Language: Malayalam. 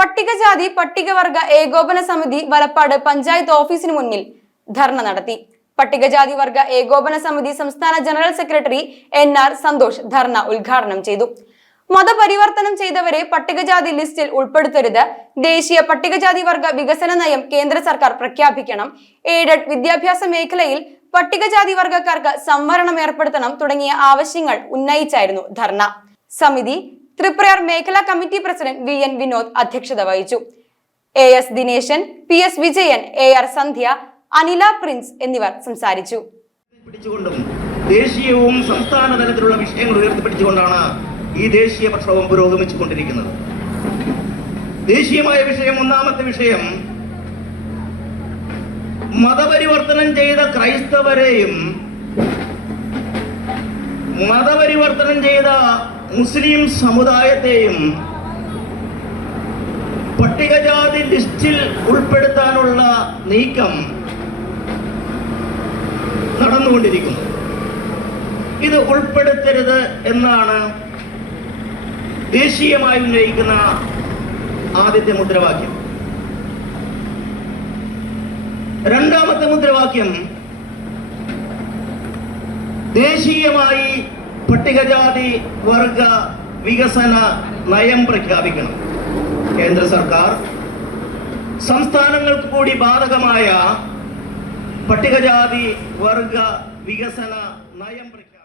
പട്ടികജാതി പട്ടികവർഗ ഏകോപന സമിതി വലപ്പാട് പഞ്ചായത്ത് ഓഫീസിന് മുന്നിൽ ധർണ നടത്തി. പട്ടികജാതി വർഗ ഏകോപന സമിതി സംസ്ഥാന general secretary N R Santhosh dharna ഉദ്ഘാടനം ചെയ്തു. മതപരിവർത്തനം ചെയ്തവരെ പട്ടികജാതി ലിസ്റ്റിൽ ഉൾപ്പെടുത്തരുത്. ദേശീയ പട്ടികജാതി വർഗ വികസന നയം കേന്ദ്ര സർക്കാർ പ്രഖ്യാപിക്കണം. എയ്ഡഡ് വിദ്യാഭ്യാസ മേഖലയിൽ പട്ടികജാതി വർഗക്കാർക്ക് സംവരണം ഏർപ്പെടുത്തണം തുടങ്ങിയ ആവശ്യങ്ങൾ ഉന്നയിച്ചായിരുന്നു ധർണ. സമിതി തൃപ്രയാർ മേഖലാ committee president V N Vinod അധ്യക്ഷത വഹിച്ചു. A S Dineshan P S Vijayan A R Sandhya Anila Prince എന്നിവർ സംസാരിച്ചു. ദേശീയവും സംസ്ഥാന തലത്തിലുള്ള വിഷയങ്ങൾ ഉയർത്തിപ്പിടിച്ചുകൊണ്ടാണ് ഈ ദേശീയ പ്രക്ഷോഭം പുരോഗമിച്ചുകൊണ്ടിരിക്കുന്നത്. ദേശീയമായ വിഷയം ഒന്നാമത്തെ വിഷയം മതപരിവർത്തനം ചെയ്ത ക്രൈസ്തവരെയും മതപരിവർത്തനം ചെയ്ത മുസ്ലിം സമുദായത്തെയും പട്ടികജാതി ലിസ്റ്റിൽ ഉൾപ്പെടുത്താനുള്ള നീക്കം നടന്നുകൊണ്ടിരിക്കുന്നു. ഇത് ഉൾപ്പെടുത്തരുത് എന്നാണ് ദേശീയമായി ഉന്നയിക്കുന്ന ആദ്യത്തെ മുദ്രാവാക്യം. രണ്ടാമത്തെ മുദ്രാവാക്യം ദേശീയമായി പട്ടികജാതി വർഗ വികസന നയം പ്രഖ്യാപിക്കണം. കേന്ദ്ര സർക്കാർ സംസ്ഥാനങ്ങൾക്ക് കൂടി ബാധകമായ പട്ടികജാതി വർഗ വികസന നയം പ്രഖ്യാപിക്കണം